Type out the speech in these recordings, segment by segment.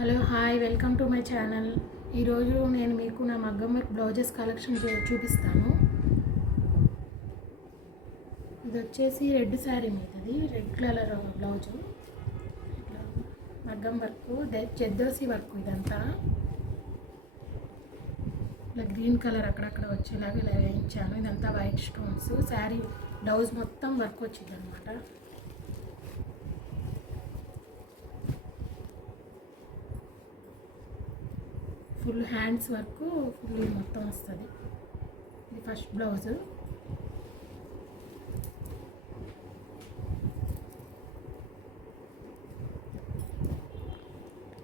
Hello hi welcome to my channel. ఈరోజు నేను మీకు నా మగ్గం వర్క్ బ్లౌజెస్ కలెక్షన్ చూపిస్తాను. ఇది వచ్చేసి రెడ్ శారీ మీదది, రెడ్ కలర్ బ్లౌజు, ఇట్లా మగ్గం వర్క్, జెద్దోసి వర్క్. ఇదంతా ఇలా గ్రీన్ కలర్ అక్కడక్కడ వచ్చేలాగా ఇలా వేయించాను. ఇదంతా వైట్ స్టోన్స్. శారీ బ్లౌజ్ మొత్తం వర్క్ వచ్చింది అనమాట. ఫుల్ హ్యాండ్స్ వర్క్, ఫుల్ మొత్తం వస్తుంది. ఇది ఫస్ట్ బ్లౌజు.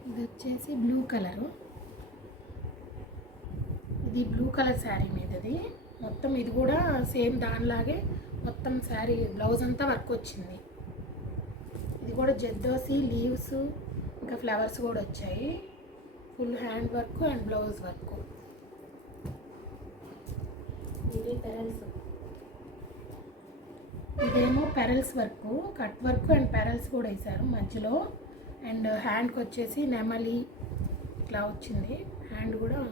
ఇది వచ్చేసి బ్లూ కలరు. ఇది బ్లూ కలర్ శారీ మీదది మొత్తం. ఇది కూడా సేమ్ దానిలాగే మొత్తం శారీ బ్లౌజ్ అంతా వర్క్ వచ్చింది. ఇది కూడా జెద్దోసి లీవ్స్ ఇంకా ఫ్లవర్స్ కూడా వచ్చాయి. Full hand work and blouse work. ఇది పెరల్స్. ఇదేమో pearls work, cut work and pearls కూడా వేసారు మధ్యలో. అండ్ హ్యాండ్కి వచ్చేసి నెమలి ఇట్లా వచ్చింది. హ్యాండ్ కూడా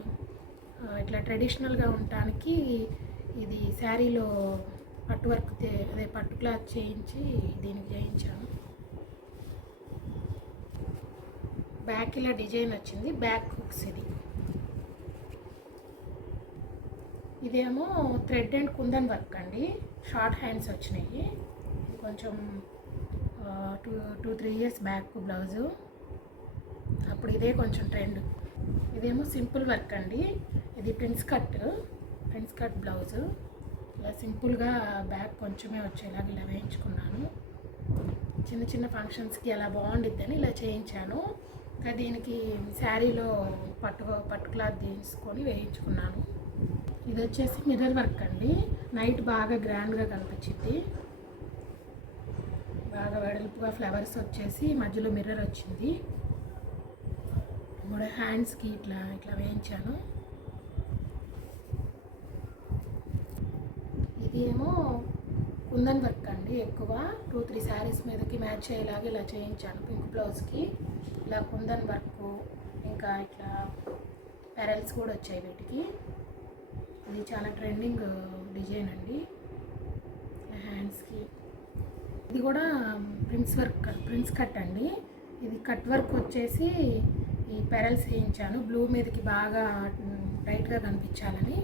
ఇట్లా ట్రెడిషనల్గా ఉండటానికి ఇది శారీలో పట్టు వర్క్, అదే పట్టు క్లాత్ చేయించి దీనికి చేయించాను. బ్యాక్ ఇలా డిజైన్ వచ్చింది, బ్యాక్ హుక్స్. ఇదేమో థ్రెడ్ అండ్ కుందన్ వర్క్ అండి. షార్ట్ హ్యాండ్స్ వచ్చినాయి. కొంచెం 2-3 years బ్యాక్ బ్లౌజు. అప్పుడు ఇదే కొంచెం ట్రెండ్. ఇదేమో సింపుల్ వర్క్ అండి. ఇది ప్రిన్స్ కట్ బ్లౌజు. ఇలా సింపుల్గా బ్యాక్ కొంచెమే వచ్చేలాగా ఇలా వేయించుకున్నాను. చిన్న చిన్న ఫంక్షన్స్కి అలా బాగుండిద్దని ఇలా చేయించాను. దీనికి శారీలో పట్టు క్లాత్ తీసుకొని వేయించుకున్నాను. ఇది వచ్చేసి మిర్రర్ వర్క్ అండి. నైట్ బాగా గ్రాండ్గా కనిపించింది. బాగా వెడల్పుగా ఫ్లవర్స్ వచ్చేసి మధ్యలో మిర్రర్ వచ్చింది. కూడా హ్యాండ్స్కి ఇట్లా వేయించాను. ఇది ఏమో కుందన్ వర్క్ అండి. ఎక్కువ 2-3 శారీస్ మీదకి మ్యాచ్ అయ్యేలాగా ఇలా చేయించాను. పింక్ బ్లౌజ్కి ఇలా కుందన్ వర్క్, ఇంకా ఇట్లా పెరల్స్ కూడా వచ్చాయి వీటికి. ఇది చాలా ట్రెండింగ్ డిజైన్ అండి. హ్యాండ్స్కి ఇది కూడా ప్రిన్స్ కట్ అండి. ఇది కట్ వర్క్ వచ్చేసి ఈ పెరల్స్ వేయించాను బ్లూ మీదకి బాగా బ్రైట్గా కనిపించాలని.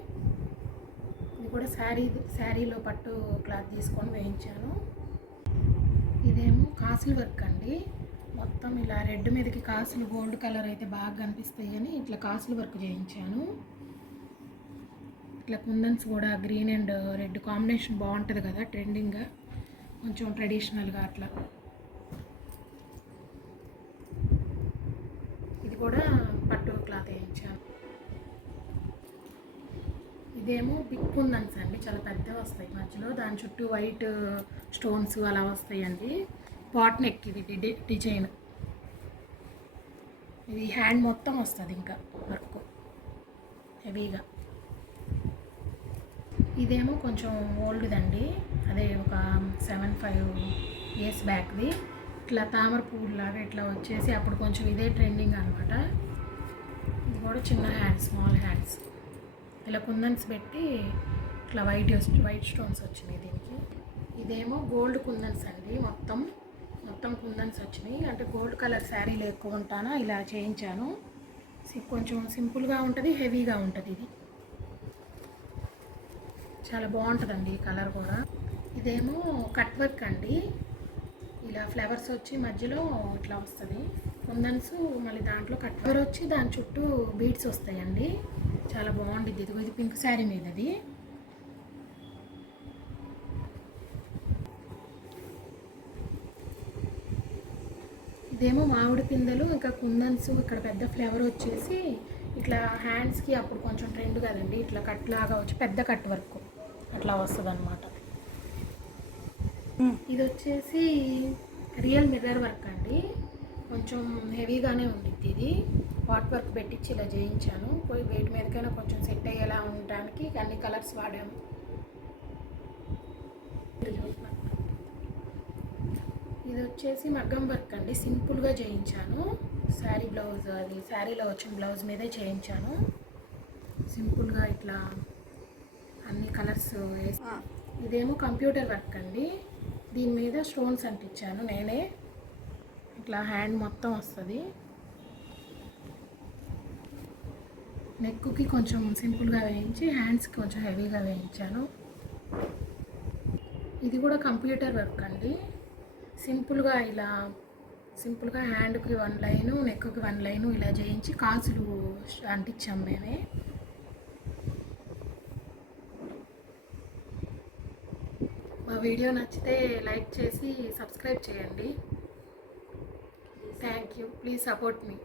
ఇది కూడా శారీలో పట్టు క్లాత్ తీసుకొని వేయించాను. ఇదేమో కాసులు వర్క్ అండి. మొత్తం ఇలా రెడ్ మీదకి కాసులు గోల్డ్ కలర్ అయితే బాగా కనిపిస్తాయి అని ఇట్లా కాసులు వర్క్ చేయించాను. ఇట్లా కుందన్స్ కూడా గ్రీన్ అండ్ రెడ్ కాంబినేషన్ బాగుంటుంది కదా, ట్రెండింగ్గా, కొంచెం ట్రెడిషనల్గా అట్లా. ఇది కూడా పట్టు క్లాత్ వేయించాను. ఇదేమో బిగ్ కుందన్స్ అండి. చాలా పెద్దవి వస్తాయి మధ్యలో. దాని చుట్టూ వైట్ స్టోన్స్ అలా వస్తాయండి. పాట్ నెక్ ఇది డిజైన్. ఇది హ్యాండ్ మొత్తం వస్తుంది ఇంకా వర్క్ హెవీగా. ఇదేమో కొంచెం ఓల్డ్దండి. అదే ఒక 7-5 years బ్యాక్ది. ఇట్లా తామర పువ్వులాగా ఇట్లా వచ్చేసి అప్పుడు కొంచెం ఇదే ట్రెండింగ్ అనమాట. ఇది కూడా చిన్న హ్యాండ్స్, స్మాల్ హ్యాండ్స్. ఇలా కుందన్స్ పెట్టి ఇట్లా వైట్ స్టోన్స్ వచ్చినాయి దీనికి. ఇదేమో గోల్డ్ కుందన్స్ అండి. మొత్తం కుందన్స్ వచ్చినాయి. అంటే గోల్డ్ కలర్ శారీలో ఎక్కువ ఉంటానా ఇలా చేయించాను. కొంచెం సింపుల్గా ఉంటుంది, హెవీగా ఉంటుంది. ఇది చాలా బాగుంటుందండి ఈ కలర్ కూడా. ఇదేమో కట్ వర్క్ అండి. ఇలా ఫ్లవర్స్ వచ్చి మధ్యలో ఇట్లా వస్తుంది కుందన్స్. మళ్ళీ దాంట్లో కట్ వర్క్ వచ్చి దాని చుట్టూ బీడ్స్ వస్తాయండి. చాలా బాగుంటుంది. ఇది పింక్ శారీ మీదది. ఇదేమో మామిడి పిందెలు ఇంకా కుందన్స్. ఇక్కడ పెద్ద ఫ్లవర్ వచ్చేసి ఇట్లా హ్యాండ్స్కి అప్పుడు కొంచెం ట్రెండ్ కదండి. ఇట్లా కట్ లాగా వచ్చి పెద్ద కట్ వర్క్ అట్లా వస్తుంది అనమాట. ఇది వచ్చేసి రియల్ మిర్రర్ వర్క్ అండి. కొంచెం హెవీగానే ఉండిద్ది. ఇది పాట్ వర్క్ పెట్టించి ఇలా చేయించాను. పోయి వెయిట్ మీదకైనా కొంచెం సెట్ అయ్యేలా ఉండడానికి అన్ని కలర్స్ వాడాము. ఇది వచ్చేసి మగ్గం వర్క్ అండి. సింపుల్గా చేయించాను. శారీ బ్లౌజ్, అది శారీలో వచ్చిన బ్లౌజ్ మీదే చేయించాను. సింపుల్గా ఇట్లా అన్ని కలర్స్ వేసి. ఇదేమో కంప్యూటర్ వర్క్ అండి. దీని మీద స్టోన్స్ అంటించాను నేనే. ఇట్లా హ్యాండ్ మొత్తం వస్తుంది. నెక్కి కొంచెం సింపుల్గా వేయించి హ్యాండ్స్కి కొంచెం హెవీగా వేయించాను. ఇది కూడా కంప్యూటర్ వర్క్ అండి. సింపుల్గా హ్యాండ్కి 1 లైను, నెక్కి 1 లైను ఇలా చేయించి కాసులు అంటించాం మేమే. మా వీడియో నచ్చితే లైక్ చేసి సబ్స్క్రైబ్ చేయండి. Thank you. Please support me.